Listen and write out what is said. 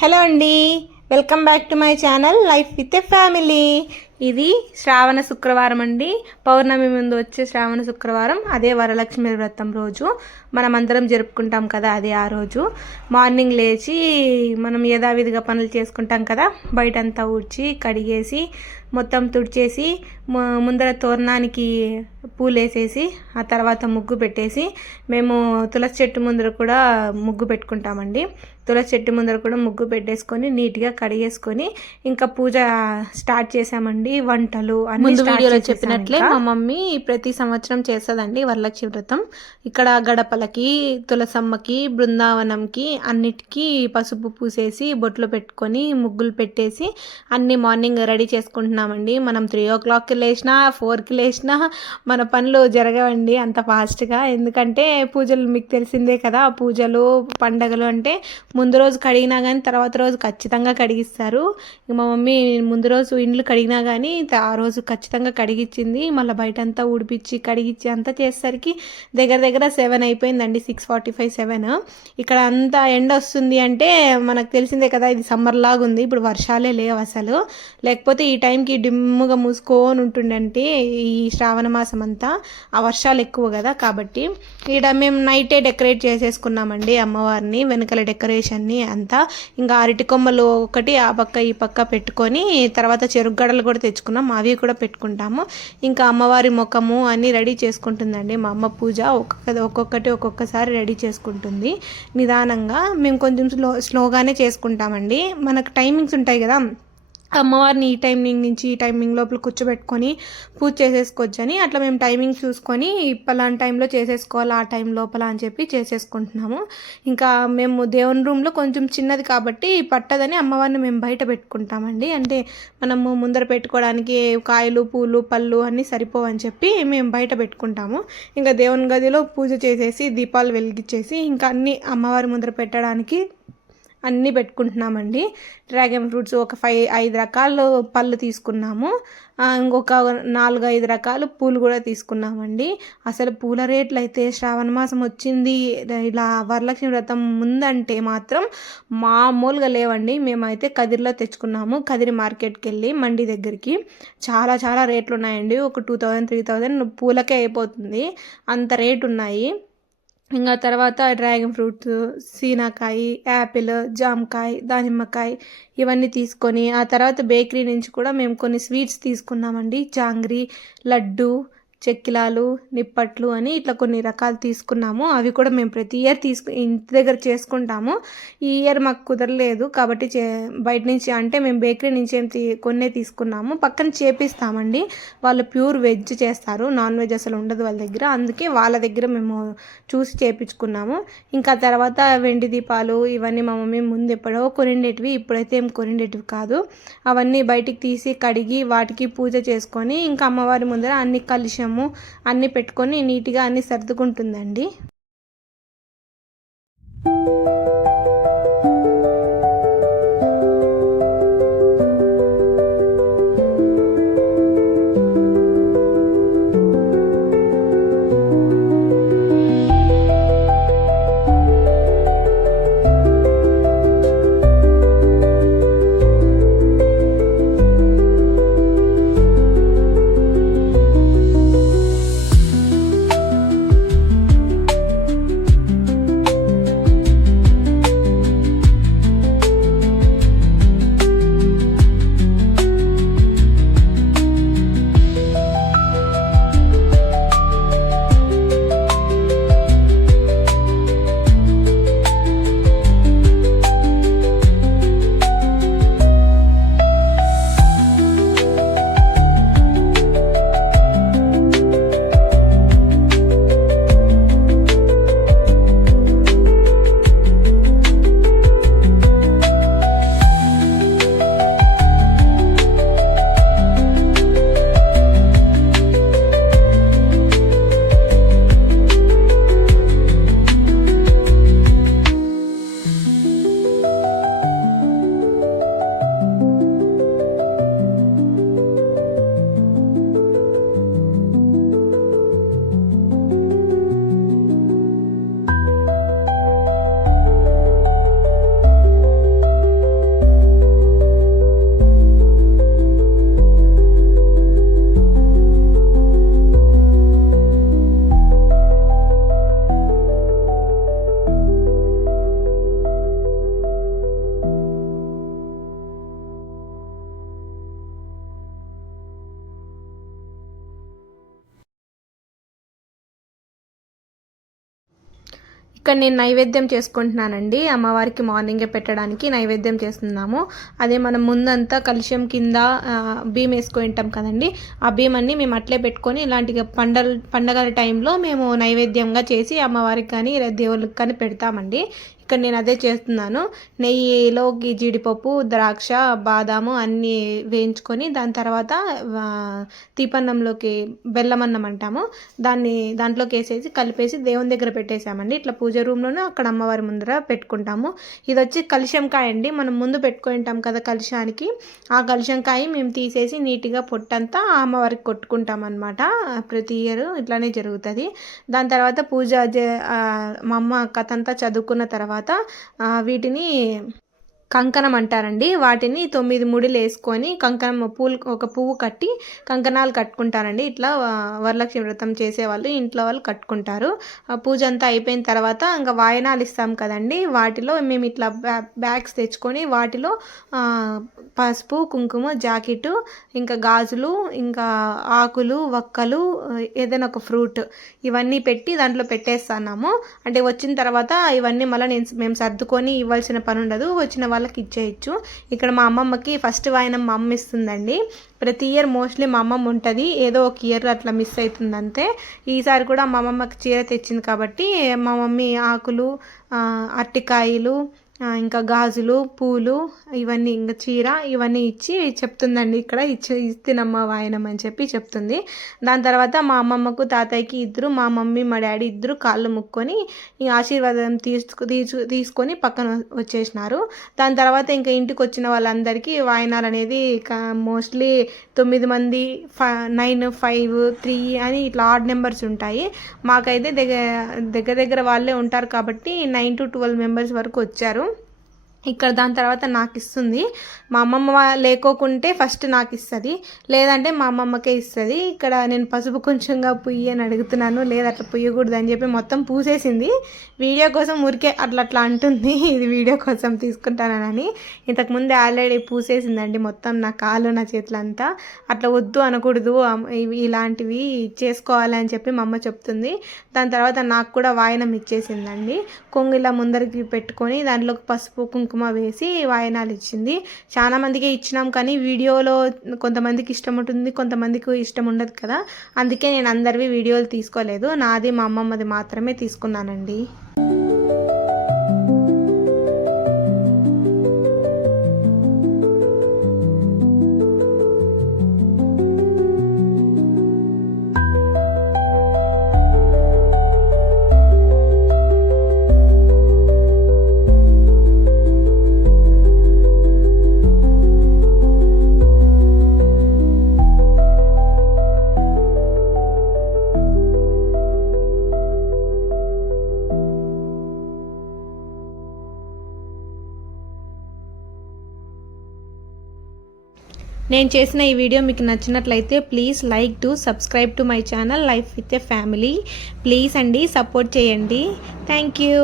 Hello అండి, welcome back to my channel life with a family. ఇది శ్రావణ శుక్రవారం అండి. పౌర్ణమి ముందు వచ్చే శ్రావణ శుక్రవారం, అదే వరలక్ష్మి వ్రతం రోజు మనం అందరం జరుపుకుంటాం కదా. అదే ఆ రోజు మార్నింగ్ లేచి మనం యథావిధిగా పనులు చేసుకుంటాం కదా. బయటంతా ఊడ్చి కడిగేసి మొత్తం తుడిచేసి ముందర తోరణానికి పూలు వేసేసి ఆ తర్వాత ముగ్గు పెట్టేసి మేము తులసి చెట్టు ముందర కూడా ముగ్గు పెట్టుకుంటామండి. తులసి చెట్టు ముందర కూడా ముగ్గు పెట్టేసుకొని నీట్గా కడిగేసుకొని ఇంకా పూజ స్టార్ట్ చేసామండి. వంటలు అన్ని వీడియోలో చెప్పినట్లే మా మమ్మీ ప్రతి సంవత్సరం చేస్తుందండి వరలక్ష్మి వ్రతం. ఇక్కడ గడపలకి, తులసమ్మకి, బృందావనంకి అన్నిటికీ పసుపు పూసేసి బొట్లు పెట్టుకొని ముగ్గులు పెట్టేసి అన్ని మార్నింగ్ రెడీ చేసుకుంటున్నామండి. మనం 3 o'clockకి లేచినా 4కి లేచినా మన పనులు జరగవండి అంత ఫాస్ట్గా. ఎందుకంటే పూజలు మీకు తెలిసిందే కదా, పూజలు పండగలు అంటే ముందు రోజు కడిగినా కానీ తర్వాత రోజు ఖచ్చితంగా కడిగిస్తారు. మా మమ్మీ ముందు రోజు ఇండ్లు కడిగినా కానీ ఆ రోజు ఖచ్చితంగా కడిగిచ్చింది. మళ్ళీ బయటంతా ఊడిపించి కడిగిచ్చి అంతా చేసేసరికి దగ్గర 7 అయిపోయిందండి. 6:45, 7. ఇక్కడ అంతా ఎండ వస్తుంది అంటే మనకు తెలిసిందే కదా, ఇది సమ్మర్ లాగా ఉంది. ఇప్పుడు వర్షాలే లేవు అసలు. లేకపోతే ఈ టైంకి డిమ్ముగా మూసుకొని ఉంటుండంటే ఈ శ్రావణ మాసం అంతా ఆ వర్షాలు ఎక్కువ కదా. కాబట్టి ఇక్కడ మేము నైటే డెకరేట్ చేసేసుకున్నామండి అమ్మవారిని, వెనకల డెకరేషన్ని అంతా. ఇంకా అరటి కొమ్మలు ఒకటి ఆ పక్క ఈ పక్క పెట్టుకొని తర్వాత చెరుగడలు కూడా తెచ్చుకున్నాం, అవి కూడా పెట్టుకుంటాము. ఇంకా అమ్మవారి ముఖము అన్నీ రెడీ చేసుకుంటుందండి మా అమ్మ. పూజ ఒక్కొక్కసారి రెడీ చేసుకుంటుంది నిదానంగా. మేము కొంచెం స్లోగానే చేసుకుంటామండి. మనకు టైమింగ్స్ ఉంటాయి కదా, అమ్మవారిని ఈ టైమింగ్ నుంచి ఈ టైమింగ్ లోపల కూర్చోబెట్టుకొని పూజ చేసేసుకోవచ్చు అని అట్లా మేము టైమింగ్ చూసుకొని పలానా టైంలో చేసేసుకోవాలి ఆ టైం లోపల అని చెప్పి చేసేసుకుంటున్నాము. ఇంకా మేము దేవుని రూమ్లో కొంచెం చిన్నది కాబట్టి పట్టదని అమ్మవారిని మేము బయట పెట్టుకుంటామండి. అంటే మనము ముందర పెట్టుకోవడానికి కాయలు, పూలు, పళ్ళు అన్నీ సరిపోవని చెప్పి మేము బయట పెట్టుకుంటాము. ఇంకా దేవుని గదిలో పూజ చేసేసి దీపాలు వెలిగించేసి ఇంకా అన్నీ అమ్మవారి ముందర పెట్టడానికి అన్నీ పెట్టుకుంటున్నామండి. డ్రాగన్ ఫ్రూట్స్ ఒక 5 రకాలు పళ్ళు తీసుకున్నాము. ఇంకొక 4-5 రకాలు పూలు కూడా తీసుకున్నామండి. అసలు పూల రేట్లు అయితే శ్రావణ మాసం వచ్చింది ఇలా వరలక్ష్మి వ్రతం ముందంటే మాత్రం మామూలుగా లేవండి. మేమైతే కదిరిలో తెచ్చుకున్నాము. కదిరి మార్కెట్కి వెళ్ళి మండి దగ్గరికి చాలా రేట్లు ఉన్నాయండి. ఒక 2000-3000 పూలకే అయిపోతుంది, అంత రేటు ఉన్నాయి. ఇంకా తర్వాత డ్రాగన్ ఫ్రూట్స్, సీనాకాయ, యాపిల్, జామకాయ, దానిమ్మకాయ ఇవన్నీ తీసుకొని ఆ తర్వాత బేకరీ నుంచి కూడా మేము కొన్ని స్వీట్స్ తీసుకున్నామండి. జాంగ్రీ, లడ్డు, చెక్కిలాలు, నిప్పట్లు అని ఇట్లా కొన్ని రకాలు తీసుకున్నాము. అవి కూడా మేము ప్రతి ఇయర్ ఇంటి దగ్గర చేసుకుంటాము. ఈ ఇయర్ మాకు కుదరలేదు కాబట్టి బయట నుంచి అంటే మేము బేకరీ నుంచి కొన్నే తీసుకున్నాము. పక్కన చేపిస్తామండి, వాళ్ళు ప్యూర్ వెజ్ చేస్తారు, నాన్ వెజ్ అసలు ఉండదు వాళ్ళ దగ్గర. అందుకే వాళ్ళ దగ్గర మేము చూసి చేపించుకున్నాము. ఇంకా తర్వాత వెండి దీపాలు ఇవన్నీ మా మమ్మీ ముందు ఎప్పుడో కొనిండేటివి, ఇప్పుడైతే ఏం కొనిండేటివి కాదు. అవన్నీ బయటికి తీసి కడిగి వాటికి పూజ చేసుకొని ఇంకా అమ్మవారి ముందర అన్ని కలిసి అన్నీ పెట్టుకొని నీట్గా అన్నీ సర్దుకుంటుందండి. ఇక్కడ నేను నైవేద్యం చేసుకుంటున్నానండి. అమ్మవారికి మార్నింగే పెట్టడానికి నైవేద్యం చేస్తున్నాము. అదే మనం ముందంతా కలశం కింద బియ్యం వేసుకుంటాం కదండి. ఆ బియ్యమన్నీ మేము అట్లే పెట్టుకొని ఇలాంటి పండగల టైంలో మేము నైవేద్యంగా చేసి అమ్మవారికి కానీ దేవుళ్ళకి కానీ పెడతామండి. ఇక్కడ నేను అదే చేస్తున్నాను. నెయ్యిలోకి జీడిపప్పు, ద్రాక్ష, బాదాము అన్నీ వేయించుకొని దాని తర్వాత తీపన్నంలోకి బెల్లం అన్నం అంటాము, దాంట్లోకి వేసేసి కలిపేసి దేవుని దగ్గర పెట్టేసామండి. ఇట్లా పూజ రూమ్లోనూ అక్కడ అమ్మవారి ముందర పెట్టుకుంటాము. ఇది వచ్చి కలశంకాయ అండి. మనం ముందు పెట్టుకుంటాం కదా కలశానికి, ఆ కలశంకాయ మేము తీసేసి నీట్గా పొట్టంతా అమ్మవారికి కొట్టుకుంటాం అనమాట. ప్రతి ఇయర్ ఇట్లానే జరుగుతుంది. దాని తర్వాత పూజ మా అమ్మ కథ అంతా చదువుకున్న తర్వాత వీటిని కంకణం అంటారండి. వాటిని 9 ముడిలు వేసుకొని కంకణం ఒక పువ్వు కట్టి కంకణాలు కట్టుకుంటారండి. ఇట్లా వరలక్ష్మి వ్రతం చేసేవాళ్ళు ఇంట్లో వాళ్ళు కట్టుకుంటారు. పూజ అంతా అయిపోయిన తర్వాత ఇంకా వాయనాలు ఇస్తాం కదండి, వాటిలో మేము ఇట్లా బ్యాగ్స్ తెచ్చుకొని వాటిలో పసుపు, కుంకుమ, జాకెట్, ఇంకా గాజులు, ఇంకా ఆకులు, వక్కలు, ఏదైనా ఒక ఫ్రూట్ ఇవన్నీ పెట్టి దాంట్లో పెట్టేస్తున్నాము. అంటే వచ్చిన తర్వాత ఇవన్నీ మళ్ళీ మేము సర్దుకొని ఇవ్వాల్సిన పని ఉండదు, వచ్చిన వాళ్ళకి ఇచ్చేయచ్చు. ఇక్కడ మా అమ్మమ్మకి ఫస్ట్ వాయనం మా అమ్మ ఇస్తుందండి. ప్రతి ఇయర్ మోస్ట్లీ మా అమ్మమ్మ ఉంటుంది, ఏదో ఒక ఇయర్ అట్లా మిస్ అవుతుంది అంతే. ఈసారి కూడా మా అమ్మమ్మకి చీర తెచ్చింది కాబట్టి మా మమ్మీ ఆకులు, అరటికాయలు, ఇంకా గాజులు, పూలు, ఇవన్నీ ఇంకా చీర ఇవన్నీ ఇచ్చి చెప్తుందండి. ఇక్కడ ఇస్తేనమ్మ వాయనం అని చెప్పి చెప్తుంది. దాని తర్వాత మా అమ్మమ్మకు తాతయ్యకి ఇద్దరు, మా మమ్మీ మా డాడీ ఇద్దరు కాళ్ళు ముక్కొని ఈ ఆశీర్వాదం తీసుకొని పక్కన వచ్చేసినారు. దాని తర్వాత ఇంకా ఇంటికి వచ్చిన వాళ్ళందరికీ వాయనాలు అనేది మోస్ట్లీ 9 మంది, 9, 5, 3 అని ఇట్లా ఆడ్ నెంబర్స్ ఉంటాయి. మాకైతే దగ్గర వాళ్ళే ఉంటారు కాబట్టి 9 to 12 మెంబర్స్ వరకు వచ్చారు. ఇక్కడ దాని తర్వాత నాకు ఇస్తుంది. మా అమ్మమ్మ లేకోకుంటే ఫస్ట్ నాకు ఇస్తుంది, లేదంటే మా అమ్మమ్మకే ఇస్తుంది. ఇక్కడ నేను పసుపు కొంచెంగా పుయ్యి అని అడుగుతున్నాను, లేదు అట్లా పుయ్యకూడదు అని చెప్పి మొత్తం పూసేసింది. వీడియో కోసం ఊరికే అట్లా అంటుంది, ఇది వీడియో కోసం తీసుకుంటానని. ఇంతకుముందే ఆల్రెడీ పూసేసిందండి మొత్తం నా కాళ్ళు, నా చేతులంతా. అట్లా వద్దు అనకూడదు, ఇలాంటివి చేసుకోవాలని చెప్పి మా అమ్మ చెప్తుంది. దాని తర్వాత నాకు కూడా వాయనం ఇచ్చేసిందండి. కొంగు ఇలా ముందరికి పెట్టుకొని దాంట్లోకి పసుపు, కుంకుమ వేసి వాయనాలు ఇచ్చింది. చాలా మందికి ఇచ్చినాం కానీ వీడియోలో కొంతమందికి ఇష్టం ఉంటుంది, కొంతమందికి ఇష్టం ఉండదు కదా, అందుకే నేను అందరివి వీడియోలు తీసుకోలేదు. నాది మా అమ్మమ్మది మాత్రమే తీసుకున్నానండి. నేను చేసిన ఈ వీడియో మీకు నచ్చినట్లయితే please like to subscribe to my channel life with a family. Please అండి సపోర్ట్ చేయండి. Thank you.